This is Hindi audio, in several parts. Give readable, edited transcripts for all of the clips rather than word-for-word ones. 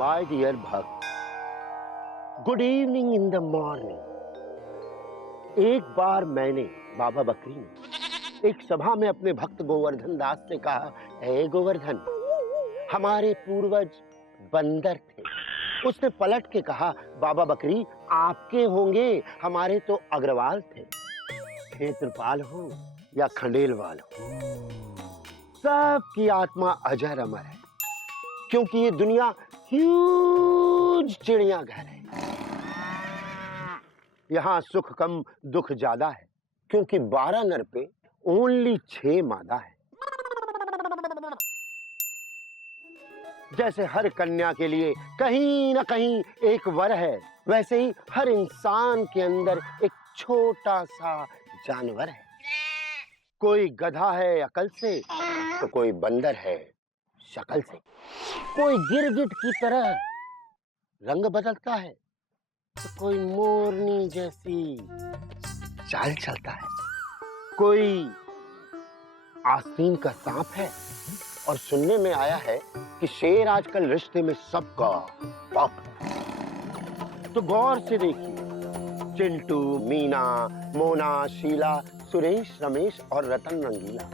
माय डियर भक्त, good evening in the morning. एक बार मैंने, बाबा बकरी ने, एक सभा में अपने भक्त गोवर्धन दास से कहा, हे गोवर्धन, हमारे पूर्वज बंदर थे। उसने पलट के कहा, बाबा बकरी आपके होंगे, हमारे तो अग्रवाल थे। क्षेत्रपाल हो या खंडेलवाल हो, सबकी आत्मा अजर अमर है, क्योंकि ये दुनिया ह्यूज चिड़ियाघर है। यहाँ सुख कम दुख ज्यादा है, क्योंकि 12 नर पे ओनली 6 मादा है। जैसे हर कन्या के लिए कहीं ना कहीं एक वर है, वैसे ही हर इंसान के अंदर एक छोटा सा जानवर है। कोई गधा है अकल से, तो कोई बंदर है शक्ल से। कोई गिरगिट की तरह रंग बदलता है, तो कोई मोरनी जैसी चाल चलता है। कोई आस्तीन का सांप है, और सुनने में आया है कि शेर आजकल रिश्ते में सबका बाप है। तो गौर से देखिए, चिंटू, मीना, मोना, शीला, सुरेश, रमेश और रतन रंगीला,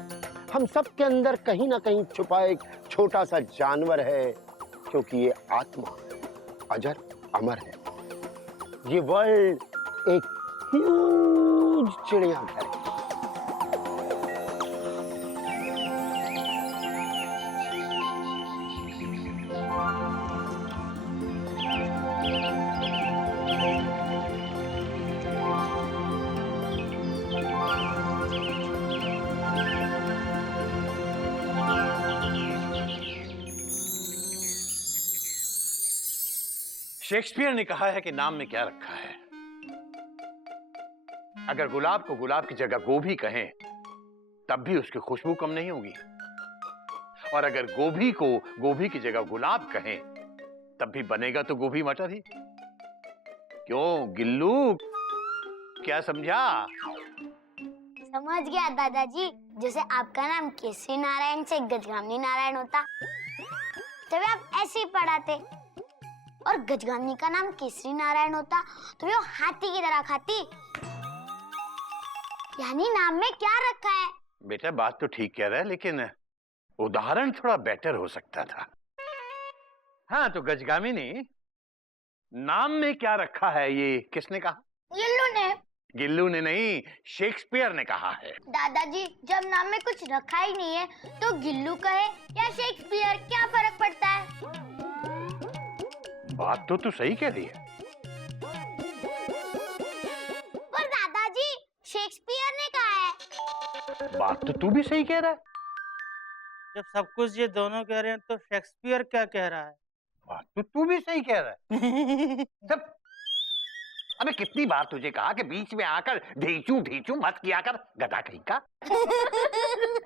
हम सब के अंदर कहीं ना कहीं छुपा एक छोटा सा जानवर है, क्योंकि ये आत्मा अजर अमर है। ये वर्ल्ड एक ह्यूज चिड़ियाघर है। शेक्सपियर ने कहा है कि नाम में क्या रखा है। अगर गुलाब को गुलाब की जगह गोभी कहें, तब भी उसकी खुशबू कम नहीं होगी, और अगर गोभी को गोभी की जगह गुलाब कहें, तब भी बनेगा तो गोभी मटर ही। क्यों गिल्लू, क्या समझा? समझ गया दादाजी। जैसे आपका नाम केसरी नारायण से गजगामिनी नारायण होता, तभी आप ऐसे ही पढ़ाते, और गजगामिनी का नाम केसरी नारायण होता तो वो हाथी की तरह खाती। यानी नाम में क्या रखा है? बेटा बात तो ठीक कह रहा है, लेकिन उदाहरण थोड़ा बेटर हो सकता था। हाँ, तो गजगामिनी, नाम में क्या रखा है ये किसने कहा? गिल्लू ने। गिल्लू ने नहीं, शेक्सपियर ने कहा है। दादाजी, जब नाम में कुछ रखा ही नहीं है, तो गिल्लू कहे या शेक्सपियर, क्या फर्क पड़ता है? बात तो तू सही कह रही है। पर दादाजी, शेक्सपियर ने कहा है। बात तो तू भी सही कह रहा है। जब सब कुछ ये दोनों कह रहे हैं, तो शेक्सपियर क्या कह रहा है? बात तो तू भी सही कह रहा है। जब अबे कितनी बार तुझे कहा कि बीच में आकर ढीचू ढीचू मत किया कर, गधा कहीं का।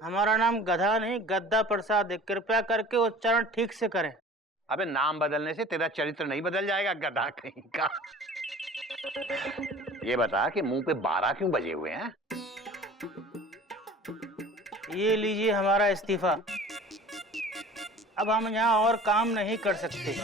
हमारा नाम गधा नहीं, गद्दा प्रसाद है। कृपया करके उच्चारण ठीक से करें। अबे नाम बदलने से तेरा चरित्र नहीं बदल जाएगा, गधा कहीं का। ये बता कि मुंह पे 12 क्यों बजे हुए हैं? ये लीजिए हमारा इस्तीफा। अब हम यहाँ और काम नहीं कर सकते।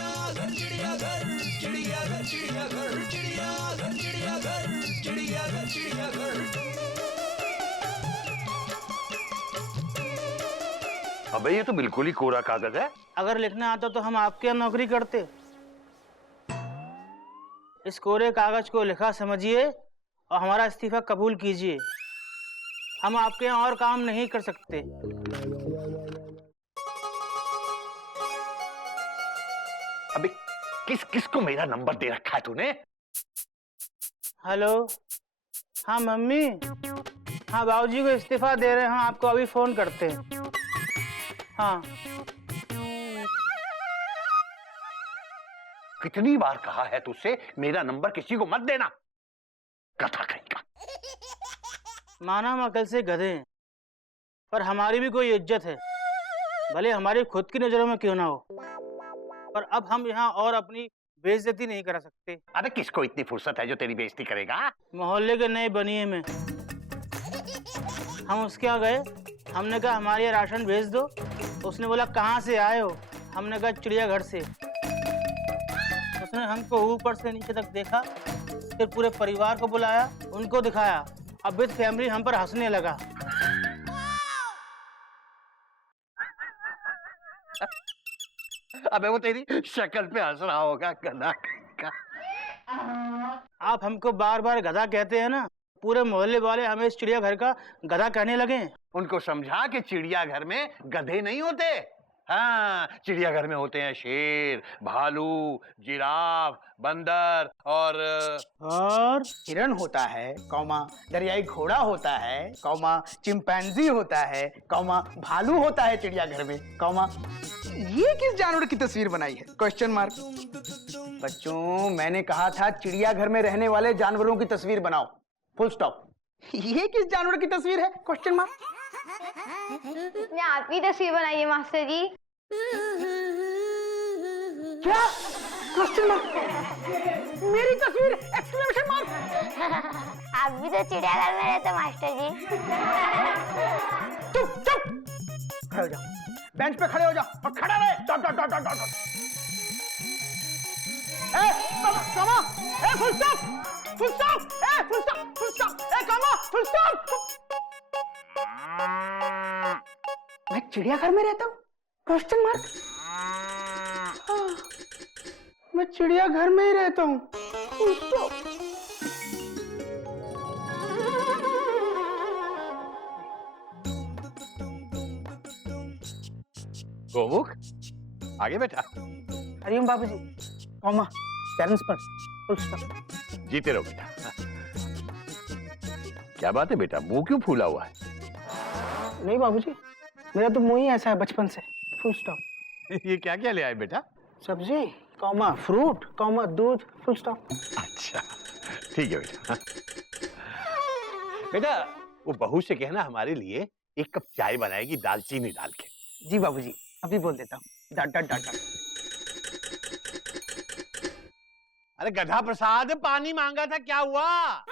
अबे ये तो बिल्कुल ही कोरा कागज है। अगर लिखना आता तो हम आपके यहाँ नौकरी करते। इस कोरे कागज को लिखा समझिए और हमारा इस्तीफा कबूल कीजिए। हम आपके यहाँ और काम नहीं कर सकते। अबे किस किस को मेरा नंबर दे रखा है तूने? हेलो, हाँ मम्मी, हाँ बाबूजी को इस्तीफा दे रहे हैं, हाँ आपको अभी फोन करते हैं। हाँ, कितनी बार कहा है तुझसे मेरा नंबर किसी को मत देना, गधा कहीं का। माना हम अकल से गधे हैं, पर हमारी भी कोई इज्जत है, भले हमारी खुद की नजरों में क्यों ना हो। पर अब हम यहाँ और अपनी बेइज्जती नहीं करा सकते। अबे किसको इतनी फुर्सत है जो तेरी बेइज्जती करेगा? मोहल्ले के नए बनिए में हम उसके यहाँ गए, हमने कहा हमारे यहाँ राशन भेज दो। उसने बोला कहाँ से आए हो? हमने कहा चिड़ियाघर से। उसने हमको ऊपर से नीचे तक देखा, फिर पूरे परिवार को बुलाया, उनको दिखाया। अब विद फैमिली हम पर हंसने लगा। अबे वो तेरी शक्ल पे हंस रहा होगा गधा का। आप हमको बार बार गधा कहते हैं ना, पूरे मोहल्ले वाले हमें इस चिड़ियाघर का गधा कहने लगे। उनको समझा कि चिड़ियाघर में गधे नहीं होते। हाँ, चिड़ियाघर में होते हैं शेर, भालू, जिराफ, बंदर और हिरण होता है, कौमा दरियाई घोड़ा होता है, कौमा चिंपैंजी होता है, कौमा भालू होता है चिड़ियाघर में, कौमा ये किस जानवर की तस्वीर बनाई है? Question mark. बच्चों, मैंने कहा था चिड़ियाघर में रहने वाले जानवरों की तस्वीर बनाओ, फुल स्टॉप। ये किस जानवर की तस्वीर है? Question mark. ने आप ही तस्वीर बनाई है मास्टर जी। क्या? Question mark. मेरी तस्वीर! Exclamation mark. आप भी तो चिड़ियाघर में रहते मास्टर जी। चुप चुप, खड़े हो जाओ, बेंच पे खड़े हो जाओ और खड़ा रहे। Dot dot dot dot dot. Comma, full stop, full stop, full stop, full stop, comma, full stop. मैं चिड़ियाघर में रहता हूँ? Question mark. मैं चिड़ियाघर में ही रहता हूँ, फुल स्टॉप। गोमुख, आगे बेटा। हरिओम बाबूजी, कॉमा, पेरेंट्स पर, फुल स्टॉप। जीते रहो बेटा। क्या बात है बेटा, मुंह क्यों फूला हुआ है? नहीं बाबूजी, मेरा तो मुंह ही ऐसा है बचपन से, फुल स्टॉप। ये क्या क्या ले आए बेटा? सब्जी, कॉमा फ्रूट, कॉमा दूध, फुल स्टॉप। अच्छा, ठीक है बेटा। बेटा, वो बहू से कहना हमारे लिए एक कप चाय बनाएगी दालचीनी डाल के। जी बाबूजी, अभी बोल देता हूँ। Dot dot dot dot. अरे गधा प्रसाद, पानी मांगा था, क्या हुआ?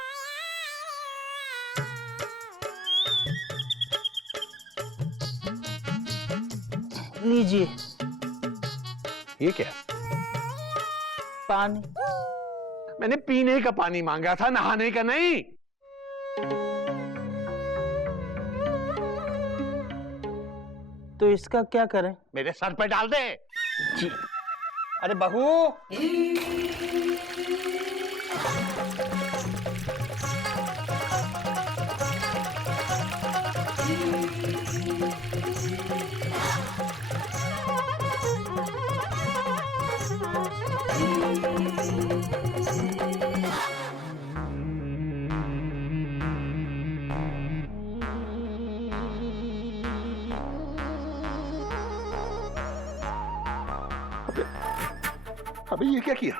लीजिए। ये क्या? पानी। मैंने पीने का पानी मांगा था, नहाने का नहीं। तो इसका क्या करें? मेरे सर पे डाल दे। जी। अरे बहू, अबे ये क्या किया?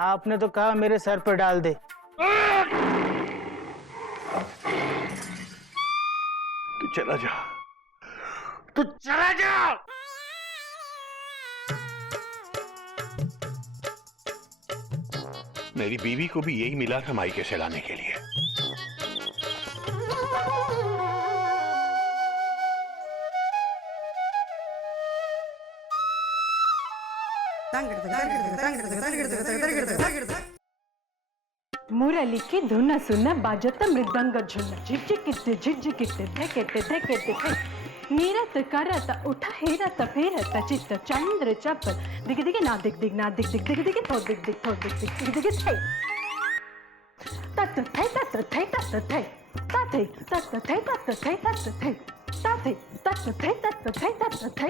आपने तो कहा मेरे सर पर डाल दे। तू चला जा, तू चला जा। मेरी बीवी को भी यही मिला था मायके से लाने के लिए। मुरली की धुन सुन बाजत मृदंग झुन झिझकित झिझकित धकित धकित नीरत करत उठा हेरत फेरत चित्त चंद्र चप दिग दिग ना दिग दिग ना दिग दिग दिग दिग थो दिग दिग थो दिग दिग दिग दिग थे तत थे तत थे तत थे तत थे तत थे तत थे तत थे तत थे तत थे तत थे।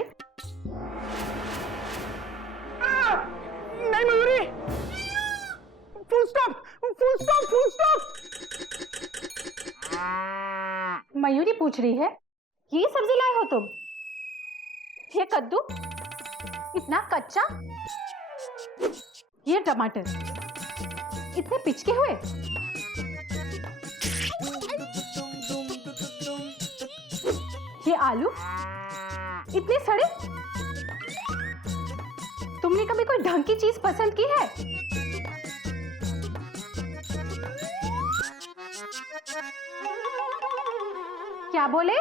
नहीं Mayuri, full stop, full stop, full stop. Mayuri पूछ रही है, ये सब्जी लाए हो तुम? ये कद्दू इतना कच्चा, ये टमाटर इतने पिचके हुए, ये आलू इतने सड़े। तुमने कभी कोई ढंग की चीज पसंद की है? क्या बोले?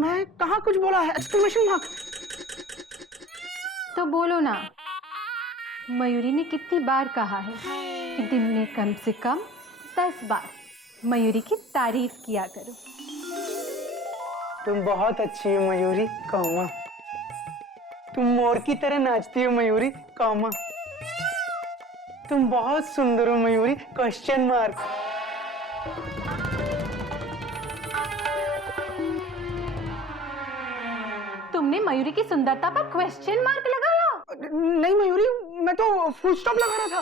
मैं कहाँ कुछ बोला है? Exclamation mark. तो बोलो ना, मयूरी ने कितनी बार कहा है कि दिन में कम से कम 10 बार मयूरी की तारीफ किया करो। तुम बहुत अच्छी हो मयूरी, कौमा। तुम मोर की तरह नाचती हो मयूरी, कौमा। तुम बहुत सुंदर हो मयूरी, क्वेश्चन मार्क। तुमने मयूरी की सुंदरता पर क्वेश्चन मार्क लगाया? नहीं मयूरी, मैं तो फुल स्टॉप लगा रहा था,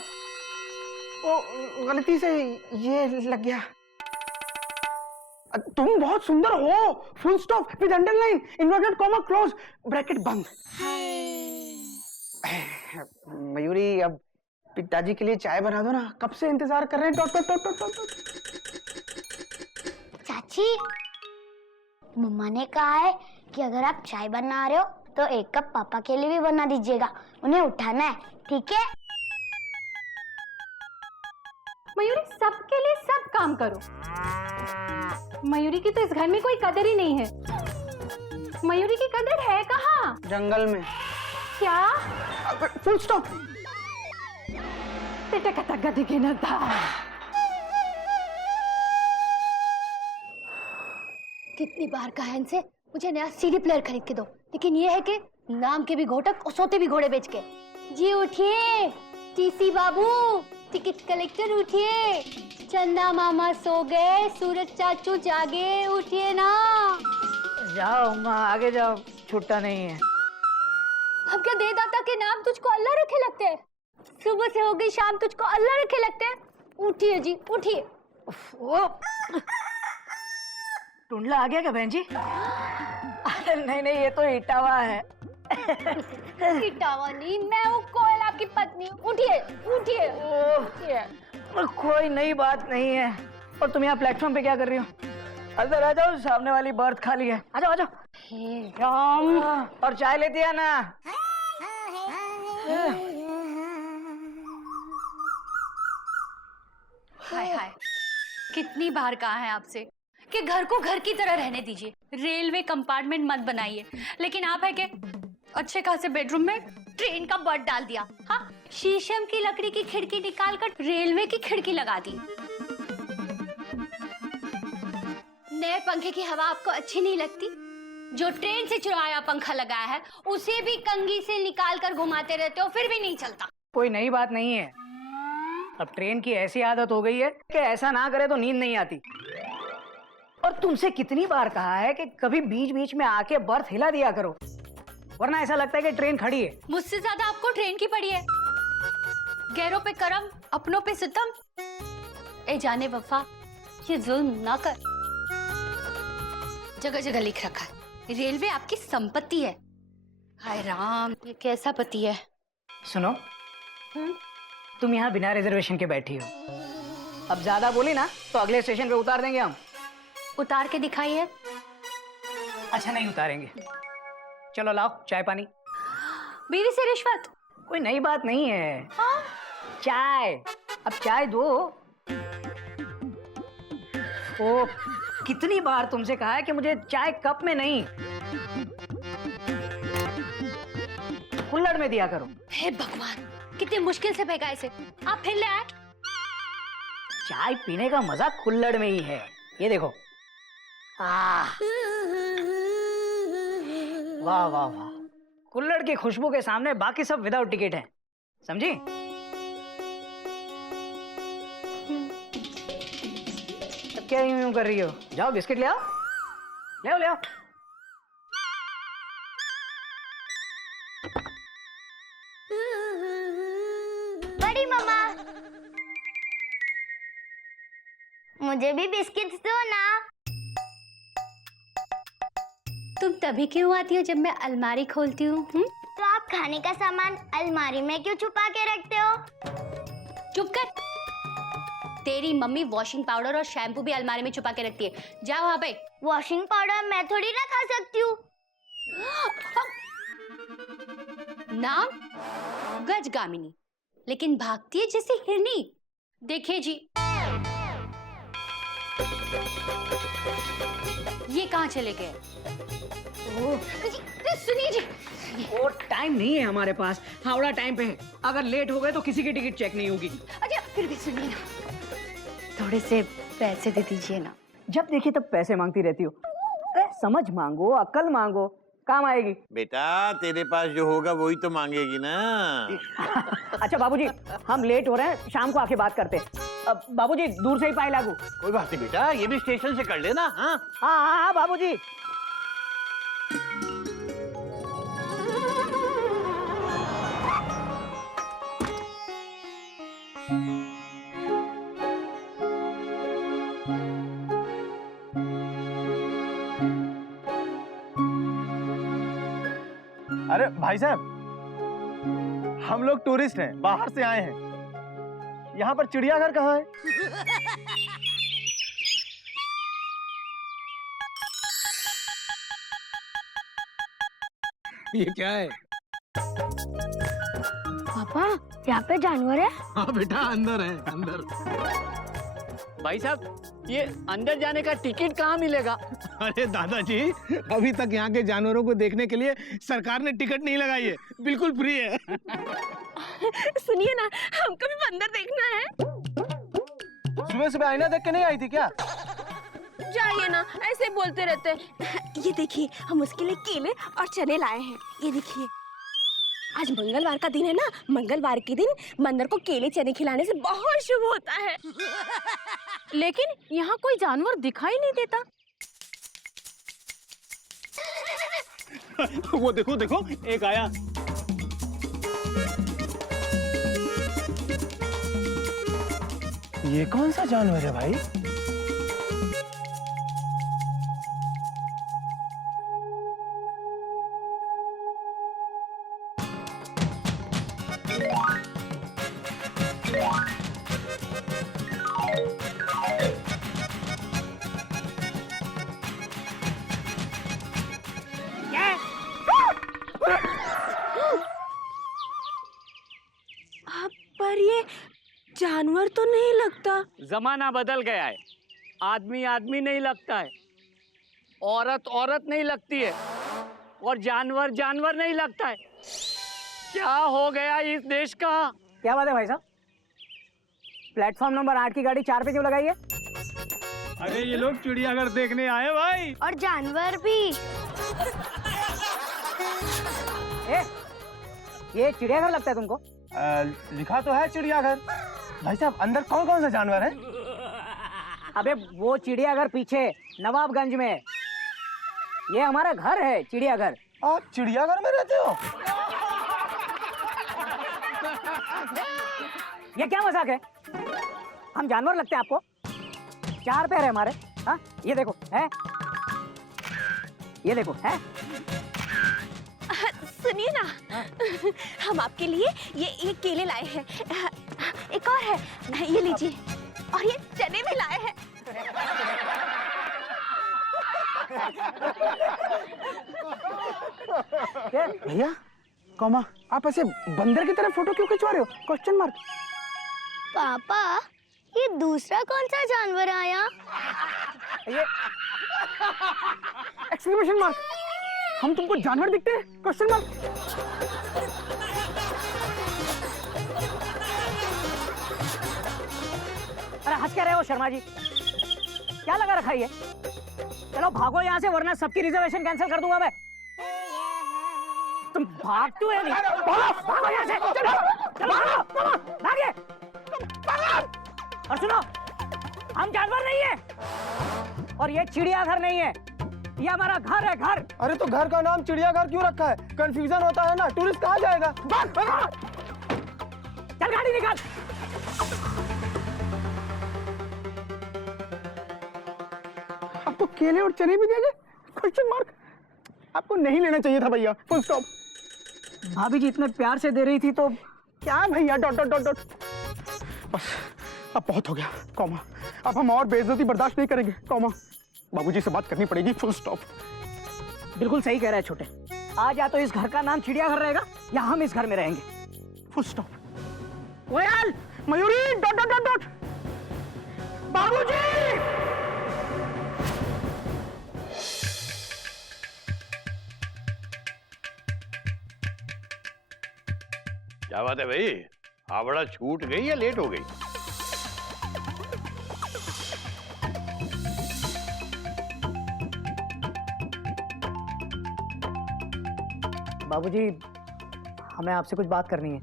वो गलती से ये लग गया। तुम बहुत सुंदर हो, full stop with underline, inverted comma, close bracket बंद। मयूरी, अब पिताजी के लिए चाय बना दो ना, कब से इंतजार कर रहे हैं। Dot dot dot dot dot. चाची, मम्मा ने कहा है कि अगर आप चाय बना रहे हो तो 1 कप पापा के लिए भी बना दीजिएगा, उन्हें उठाना है, ठीक है? मयूरी, सबके लिए सब काम करो। मयूरी की तो इस घर में कोई कदर ही नहीं है। मयूरी की कदर है कहाँ? जंगल में। क्या? Full stop. गधी के न था। कितनी बार कहा है इनसे मुझे नया सीडी प्लेयर खरीद के दो, लेकिन ये है कि नाम के भी घोटक और सोते भी घोड़े बेच के। जी उठिए टीसी बाबू, टिकट कलेक्टर उठिए, चंदा मामा सो गए, सूरज चाचू जागे, उठिए ना। जाओ माँ, आगे जाओ, छुट्टा नहीं है। हम क्या दे दाता के नाम तुझको अल्लाह रखे लगते हैं? सुबह से हो गई शाम, तुझको अल्लाह रखे लगते हैं? उठिए जी, उठिए। टुंडला आ गया क्या बहन जी? नहीं नहीं, ये तो इटावा है। इटावा नहीं, मैं हूँ कोयल, आपकी पत्नी। उठिए उठिए उठिए। कोई नई बात नहीं है। और तुम यहाँ प्लेटफॉर्म पे क्या कर रही हो? अंदर आ जाओ, सामने वाली बर्थ खाली है। आ जाओ आ जाओ। हे राम। और चाय लेती है ना? हाय हाय, कितनी बार कहा है आपसे कि घर को घर की तरह रहने दीजिए, रेलवे कंपार्टमेंट मत बनाइए, लेकिन आप है कि अच्छे खासे बेडरूम में ट्रेन का बर्थ डाल दिया। हाँ, शीशम की लकड़ी की खिड़की निकालकर रेलवे की खिड़की लगा दी। नए पंखे की हवा आपको अच्छी नहीं लगती? जो ट्रेन से चुराया पंखा लगाया है उसे भी कंघी से निकाल कर घुमाते रहते हो, फिर भी नहीं चलता। कोई नई बात नहीं है। अब ट्रेन की ऐसी आदत हो गई है कि ऐसा ना करे तो नींद नहीं आती। और तुमसे कितनी बार कहा है कि कभी बीच बीच में आके बर्थ हिला दिया करो, वरना ऐसा लगता है कि ट्रेन खड़ी है। मुझसे ज्यादा आपको ट्रेन की पड़ी है। गैरों पे करम, अपनों पे सितम। ए जाने वफा, ये जुल्म ना कर। जगह जगह लिख रखा है रेलवे आपकी संपत्ति है। हाय राम, ये कैसा पति है। सुनो, तुम यहाँ बिना रिजर्वेशन के बैठी हो। अब ज्यादा बोली ना तो अगले स्टेशन पे उतार देंगे हम। उतार के दिखाइए। अच्छा नहीं उतारेंगे। चलो लाओ चाय पानी। बीवी से रिश्वत? कोई नई बात नहीं है। हाँ? चाय, अब चाय दो। ओ, कितनी बार तुमसे कहा है कि मुझे चाय कप में नहीं, कुल्हड़ में दिया करो। हे भगवान, कितनी मुश्किल से फेंका इसे, आप फिर ले आए। चाय पीने का मजा कुल्हड़ में ही है। ये देखो। वाह वाह वाह, कुल्हड़ की खुशबू के सामने बाकी सब विदाउट टिकट है, समझी? तब क्या यूं कर रही हो? जाओ बिस्किट ले आओ, ले आओ ले आओ। बड़ी मम्मा, मुझे भी बिस्किट्स दो ना। तुम तभी क्यों आती हो जब मैं अलमारी खोलती हूँ? तो आप खाने का सामान अलमारी में क्यों छुपा के रखते हो? चुप कर। तेरी मम्मी वॉशिंग पाउडर और शैम्पू भी अलमारी में छुपा के रखती है। जाओ वहाँ पे। वॉशिंग पाउडर मैं थोड़ी ना खा सकती हूँ। नाम गजगामिनी, लेकिन भागती है जैसे हिरनी। देखिए जी, ये कहाँ चले गए? सुनिए जी, वो टाइम नहीं है हमारे पास, हावड़ा टाइम पे है। अगर लेट हो गए तो किसी की टिकट चेक नहीं होगी। अच्छा फिर भी सुनिए ना, थोड़े से पैसे दे दीजिए ना। जब देखिए तब पैसे मांगती रहती हो। अरे समझ मांगो, अक्ल मांगो, काम आएगी। बेटा तेरे पास जो होगा वही तो मांगेगी ना। अच्छा बाबूजी, हम लेट हो रहे हैं, शाम को आके बात करते हैं। बाबूजी दूर से ही पाए लागू। कोई बात नहीं बेटा, ये भी स्टेशन से कर लेना। हाँ हाँ हाँ हाँ बाबूजी। अरे भाई साहब, हम लोग टूरिस्ट हैं, बाहर से आए हैं। यहाँ पर चिड़ियाघर कहाँ है? ये क्या है? पापा यहाँ पे जानवर है? हाँ बेटा, अंदर है, अंदर। भाई साहब, ये अंदर जाने का टिकट कहाँ मिलेगा? अरे दादाजी, अभी तक यहाँ के जानवरों को देखने के लिए सरकार ने टिकट नहीं लगाई है, बिल्कुल फ्री है। सुनिए ना, हमको भी बंदर देखना है। सुबह सुबह आईना देख के नहीं आई थी क्या? जाइए ना, ऐसे बोलते रहते हैं। ये देखिए, हम उसके लिए केले और चने लाए हैं। ये देखिए, आज मंगलवार का दिन है ना, मंगलवार के दिन बंदर को केले चने खिलाने से बहुत शुभ होता है। लेकिन यहाँ कोई जानवर दिखाई नहीं देता। वो देखो देखो, एक आया। ये कौन सा जानवर है भाई? पर ये जानवर तो नहीं लगता। जमाना बदल गया है, आदमी आदमी नहीं लगता है, औरत औरत नहीं लगती है, और जानवर जानवर नहीं लगता है। क्या हो गया इस देश का? क्या बात है भाई साहब? प्लेटफॉर्म नंबर 8 की गाड़ी 4 पे क्यों लगाई है? अरे ये लोग चिड़ियाघर देखने आए भाई। और जानवर भी। ये चिड़ियाघर लगता है तुमको? लिखा तो है चिड़ियाघर। भाई साहब, अंदर कौन कौन सा जानवर है? अबे वो चिड़ियाघर पीछे नवाबगंज में है। ये हमारा घर है, चिड़ियाघर। आप चिड़ियाघर में रहते हो? ये क्या मजाक है? हम जानवर लगते हैं आपको? 4 पैर है हमारे। हाँ, ये देखो है, ये देखो है। सुनिए ना, हम आपके लिए ये केले लाए हैं। एक और है, ये लीजिए, और ये चने भी लाए हैं। भैया, कौमा, आप ऐसे बंदर की तरह फोटो क्यों खिंचवा रहे हो? Question mark. पापा ये दूसरा कौन सा जानवर आया? ये एक्सक्लेमेशन मार्क। हम तुमको जानवर दिखते हैं? Question mark. अरे हंस क्या रहे हो शर्मा जी? क्या लगा रखा है ये? चलो भागो यहाँ से, वरना सबकी रिजर्वेशन कैंसिल कर दूंगा मैं। तुम भागते हुए नहीं, भागो यहाँ से, चलो चलो भागे। और सुनो, हम जानवर नहीं है, और ये चिड़ियाघर नहीं है, ये हमारा घर है, घर। अरे तो घर का नाम चिड़ियाघर क्यों रखा है? कंफ्यूजन होता है ना, टूरिस्ट कहाँ जाएगा? चल गाड़ी निकाल। आपको केले और चने भी दिए? Question mark. आपको नहीं लेना चाहिए था भैया, फुल स्टॉप। भाभी जी इतने प्यार से दे रही थी तो क्या भैया, डॉट डॉट डॉट डॉट। बस अब बहुत हो गया, कॉमा। अब हम और बेइज्जती बर्दाश्त नहीं करेंगे, कॉमा। बाबूजी से बात करनी पड़ेगी, फुल स्टॉप। बिल्कुल सही कह रहा है छोटे। आज या तो इस घर का नाम चिड़ियाघर रहेगा, या हम इस घर में रहेंगे, full stop. Koyal, Mayuri, dot dot dot dot. बाबूजी! क्या बात है भाई, हावड़ा छूट गई या लेट हो गई? बाबूजी, हमें आपसे कुछ बात करनी है।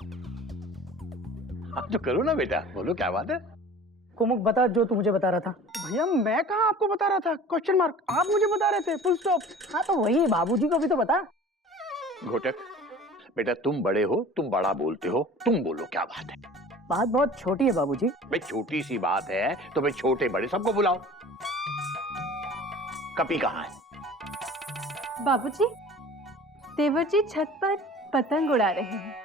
हाँ तो करो ना बेटा, बोलो क्या बात है। कुमुक बता जो तू मुझे बता रहा था। भैया मैं कहाँ आपको बता रहा था, क्वेश्चन मार्क, आप मुझे बता रहे थे, फुल स्टॉप। हाँ तो वही बाबूजी को भी तो बता। घोटक बेटा, तुम बड़े हो, तुम बड़ा बोलते हो, तुम बोलो क्या बात है। बात बहुत छोटी है बाबूजी। भाई छोटी सी बात है तो भाई छोटे बड़े सबको बुलाओ। कपी कहाँ है? बाबूजी, देवर जी छत पर पतंग उड़ा रहे हैं।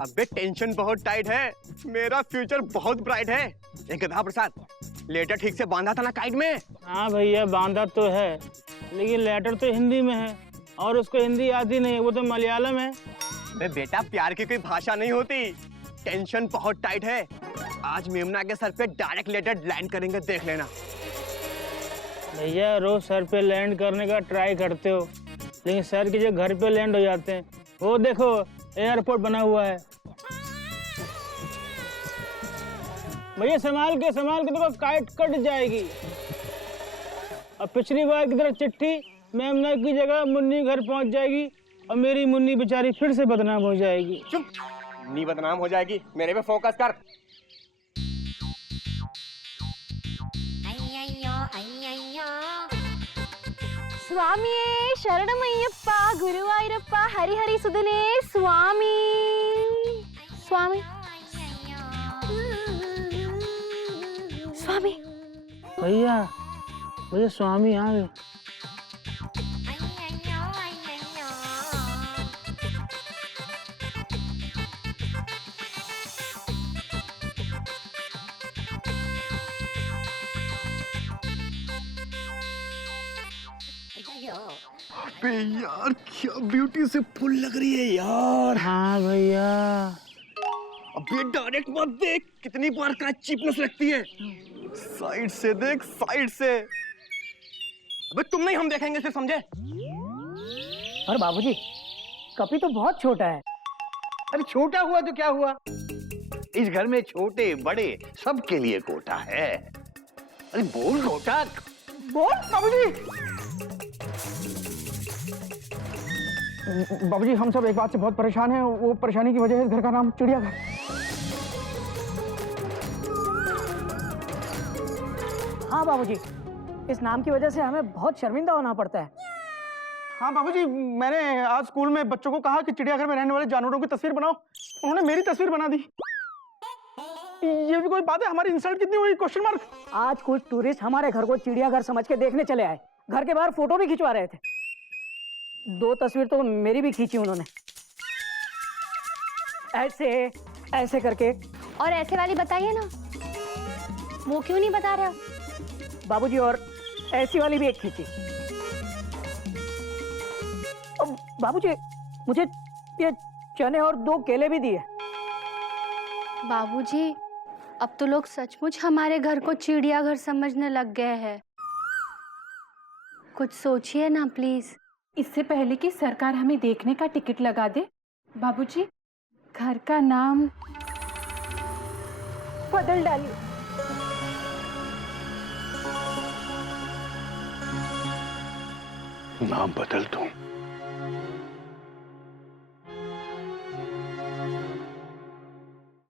अबे टेंशन बहुत टाइट है, मेरा फ्यूचर बहुत ब्राइट है। एक गधा प्रसाद, लेटर ठीक से बांधा था ना काइट में? हाँ भैया बांधा तो है, लेकिन लेटर तो हिंदी में है और उसको हिंदी आती नहीं, वो तो मलयालम है। अबे बेटा प्यार की कोई भाषा नहीं होती, टेंशन बहुत टाइट है। आज मेमना के सर पे डायरेक्ट लेटर लैंड करेंगे, देख लेना। भैया रोज सर पे लैंड करने का ट्राई करते हो, लेकिन सर के जो घर पे लैंड हो जाते हैं। वो देखो एयरपोर्ट बना हुआ है। भैया संभाल के देखो, काइट कट जाएगी। अब पिछली बार की तरह चिट्ठी मेमना की जगह मुन्नी घर पहुंच जाएगी और मेरी मुन्नी बेचारी फिर से बदनाम हो जाएगी। चुप, नी बदनाम हो जाएगी, मेरे पे फोकस कर। ಸ್ವಾಮಿಯೇ ಶರಣಮಯ್ಯಪ್ಪ ಗುರುವಾಯೂರಪ್ಪ ಹರಿಹರಿ ಸುಧನೇ ಸ್ವಾಮಿ ಸ್ವಾಮಿ ಸ್ವಾಮಿ भैया भैया स्वामी आ गए। अबे यार क्या ब्यूटी से फुल लग रही है यार। हाँ भैया। अबे डायरेक्ट मत देख, कितनी बार का चिपनेस लगती है। साइड से देख, साइड से। अबे तुम नहीं, हम देखेंगे फिर, समझे? और बाबूजी, कपी तो बहुत छोटा है। अरे छोटा हुआ तो क्या हुआ, इस घर में छोटे बड़े सबके लिए कोटा है। अरे बोल घोटक। बोल बाबूजी। बाबूजी हम सब एक बात से बहुत परेशान हैं, वो परेशानी की वजह है इस घर का नाम चिड़ियाघर। हाँ बाबूजी, इस नाम की वजह से हमें बहुत शर्मिंदा होना पड़ता है। हाँ बाबूजी, मैंने आज स्कूल में बच्चों को कहा कि चिड़ियाघर में रहने वाले जानवरों की तस्वीर बनाओ, उन्होंने मेरी तस्वीर बना दी। ये भी कोई बात है, हमारी इंसल्ट कितनी हुई, क्वेश्चन मार्क। आज कुछ टूरिस्ट हमारे घर को चिड़ियाघर समझ के देखने चले आए, घर के बाहर फोटो भी खिंचवा रहे थे। 2 तस्वीर तो मेरी भी खींची उन्होंने, ऐसे ऐसे करके। और ऐसे वाली बताइए ना, वो क्यों नहीं बता रहे हो? बाबूजी और ऐसी वाली भी एक खींची। अब बाबूजी मुझे ये चने और 2 केले भी दिए। बाबूजी अब तो लोग सचमुच हमारे घर को चिड़ियाघर समझने लग गए हैं। कुछ सोचिए ना प्लीज। इससे पहले कि सरकार हमें देखने का टिकट लगा दे, बाबूजी घर का नाम बदल डालिए। नाम बदल दूं?